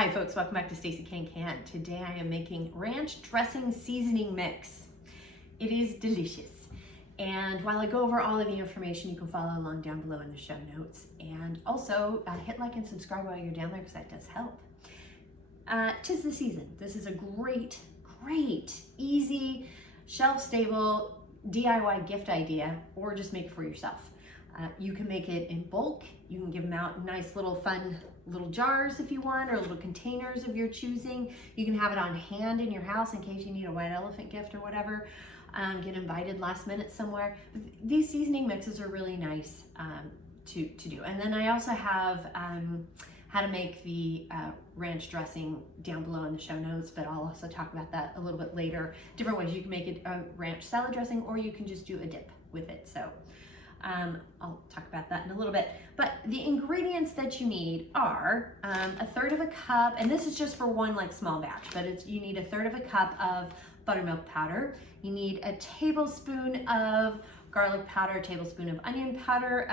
Hi folks, welcome back to Stacey Can. Today I am making ranch dressing seasoning mix. It is delicious. And while I go over all of the information, you can follow along down below in the show notes. And also hit like and subscribe while you're down there because that does help. 'Tis the season. This is a great, easy, shelf-stable DIY gift idea, or just make it for yourself. You can make it in bulk. You can give them out in nice little fun little jars if you want, or little containers of your choosing. You can have it on hand in your house in case you need a white elephant gift or whatever. Get invited last minute somewhere. These seasoning mixes are really nice to do. And then I also have how to make the ranch dressing down below in the show notes, but I'll also talk about that a little bit later. Different ways you can make it a ranch salad dressing, or you can just do a dip with it. So I'll talk about that in a little bit. But the ingredients that you need are a third of a cup, and this is just for one like small batch, but you need a third of a cup of buttermilk powder. You need a tablespoon of garlic powder, a tablespoon of onion powder,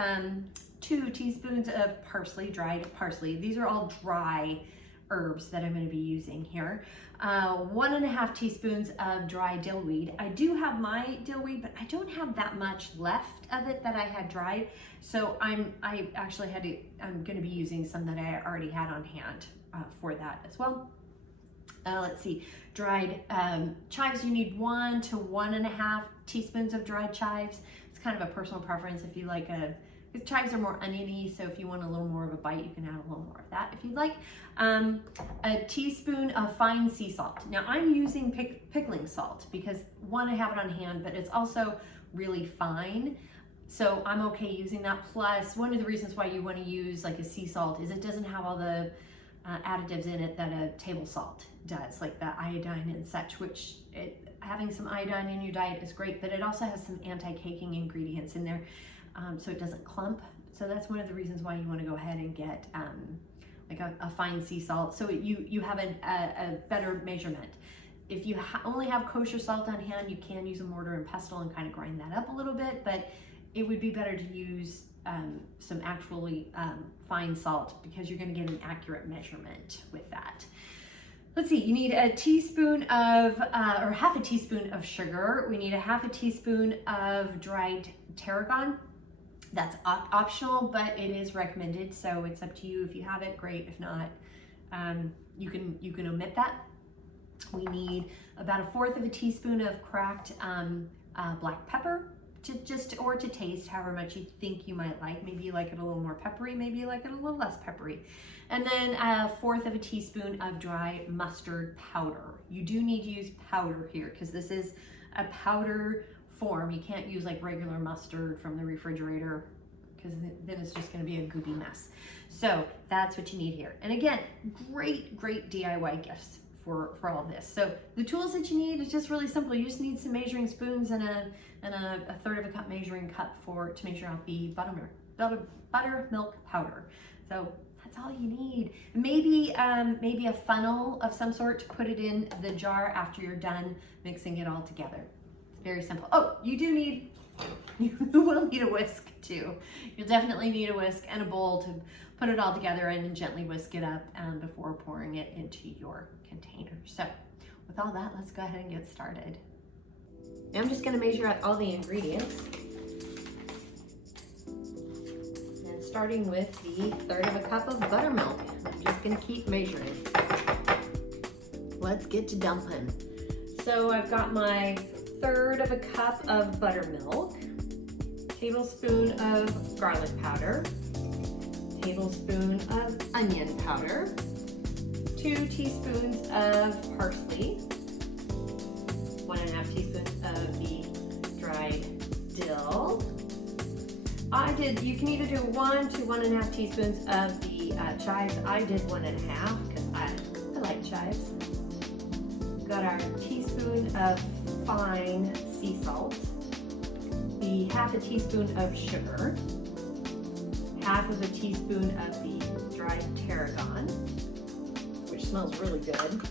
2 teaspoons of parsley, dried parsley. These are all dry herbs that I'm going to be using here. 1.5 teaspoons of dry dill weed. I do have my dill weed, but I don't have that much left of it that I had dried. So I'm going to be using some that I already had on hand for that as well. Let's see, dried chives. You need 1 to 1.5 teaspoons of dried chives. It's kind of a personal preference. If you like because chives are more oniony, so if you want a little more of a bite, you can add a little more of that if you'd like. A teaspoon of fine sea salt. Now I'm using pickling salt because one, I have it on hand, but it's also really fine. So I'm okay using that. Plus, one of the reasons why you want to use like a sea salt is it doesn't have all the additives in it that a table salt does, like the iodine and such, which having some iodine in your diet is great, but it also has some anti-caking ingredients in there. So it doesn't clump. So that's one of the reasons why you want to go ahead and get like a fine sea salt, so you have a better measurement. If you only have kosher salt on hand, you can use a mortar and pestle and kind of grind that up a little bit, but it would be better to use some actually fine salt because you're going to get an accurate measurement with that. Let's see, you need a teaspoon of, or half a teaspoon of sugar. We need a half a teaspoon of dried tarragon. That's optional, but it is recommended, so it's up to you. If you have it, great. If not, you can omit that. We need about 1/4 of a teaspoon of cracked black pepper to taste, however much you think you might like. Maybe you like it a little more peppery, maybe you like it a little less peppery. And then 1/4 of a teaspoon of dry mustard powder. You do need to use powder here because this is a powder form. You can't use like regular mustard from the refrigerator because then it's just going to be a goopy mess. So that's what you need here. And again, great DIY gifts for all this. So the tools that you need is just really simple. You just need some measuring spoons and a 1/3 of a cup measuring cup to measure out the buttermilk powder. So that's all you need. Maybe a funnel of some sort to put it in the jar after you're done mixing it all together. Very simple. Oh, you will need a whisk too. You'll definitely need a whisk and a bowl to put it all together and gently whisk it up before pouring it into your container. So with all that, let's go ahead and get started. Now I'm just going to measure out all the ingredients. And starting with the 1/3 of a cup of buttermilk. I'm just going to keep measuring. Let's get to dumping. So I've got my 1/3 of a cup of buttermilk, tablespoon of garlic powder, tablespoon of onion powder, 2 teaspoons of parsley, 1.5 teaspoons of the dried dill. You can either do 1 to 1.5 teaspoons of the chives. I did 1.5 because I like chives. Got our teaspoon of fine sea salt, the 1/2 teaspoon of sugar, 1/2 teaspoon of the dried tarragon, which smells really good,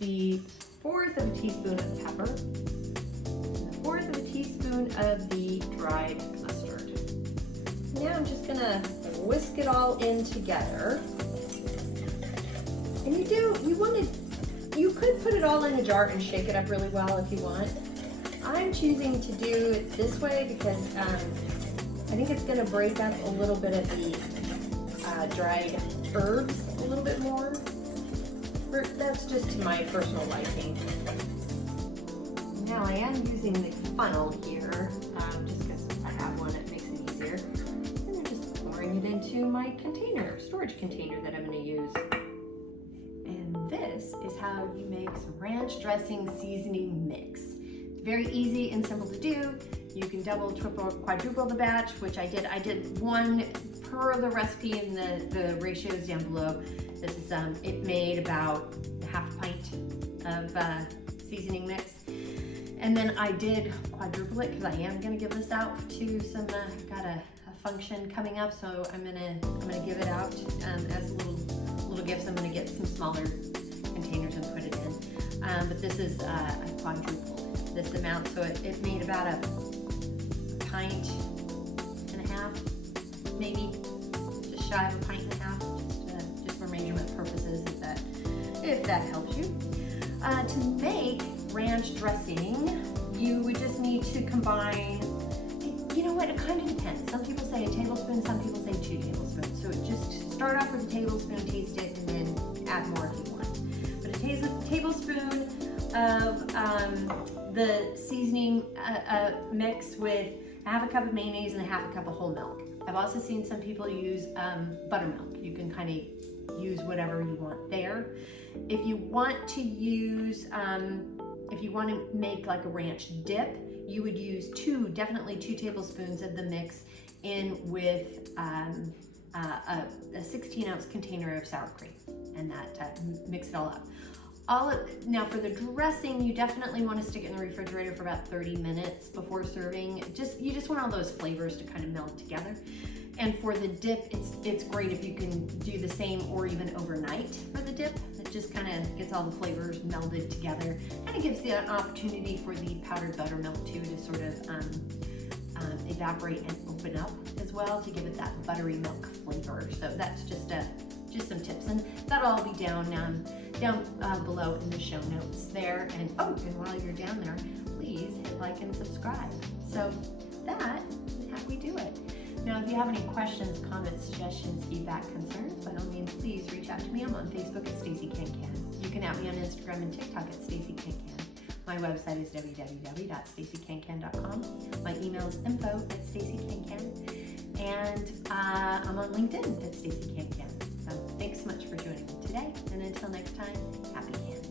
the 1/4 teaspoon of pepper, and 1/4 teaspoon of the dried mustard. Now I'm just gonna whisk it all in together. And you could put it all in a jar and shake it up really well if you want. I'm choosing to do it this way because I think it's going to break up a little bit of the dried herbs a little bit more. That's just to my personal liking. Now I am using the funnel here, just because I have one that makes it easier. And I'm just pouring it into my container, storage container that I'm going to use. And this is how you make some ranch dressing seasoning mix. It's very easy and simple to do. You can double, triple, quadruple the batch, which I did. I did one per the recipe and the ratios down below. This is, it made about half a pint of seasoning mix. And then I did quadruple it because I am gonna give this out to some, got a function coming up, so I'm gonna give it out as little gifts. I'm gonna get some smaller containers and put it in. But this is, I quadrupled this amount, so it made about a pint and a half, maybe just shy of a pint and a half, just for measurement purposes, if that helps you. To make ranch dressing, you would just need to combine, you know what, it kind of depends. Some people say a tablespoon, some people say 2 tablespoons. So just start off with a tablespoon, taste it, and then add more if you want. But a tablespoon of the seasoning mix with half a cup of mayonnaise and a half a cup of whole milk. I've also seen some people use buttermilk. You can kind of use whatever you want there. If you want to use, if you want to make like a ranch dip, you would use definitely 2 tablespoons of the mix in with a 16-ounce container of sour cream, and that mix it all up. Now for the dressing, you definitely want to stick it in the refrigerator for about 30 minutes before serving. You just want all those flavors to kind of meld together. And for the dip, it's great if you can do the same or even overnight for the dip. It just kind of gets all the flavors melded together. Kind of gives you an opportunity for the powdered buttermilk too to sort of evaporate and open up as well to give it that buttery milk flavor. So that's just some tips, and that'll all be down below in the show notes there. And while you're down there, please hit like and subscribe. So that is how we do it. Now, if you have any questions, comments, suggestions, feedback, concerns, by all means, please reach out to me. I'm on Facebook at Stacey Can. You can at me on Instagram and TikTok at Stacey Can. My website is www.staceycancan.com. My email is info@staceycancan. And I'm on LinkedIn at Stacey Can. So thanks so much for joining me today. And until next time, happy canning.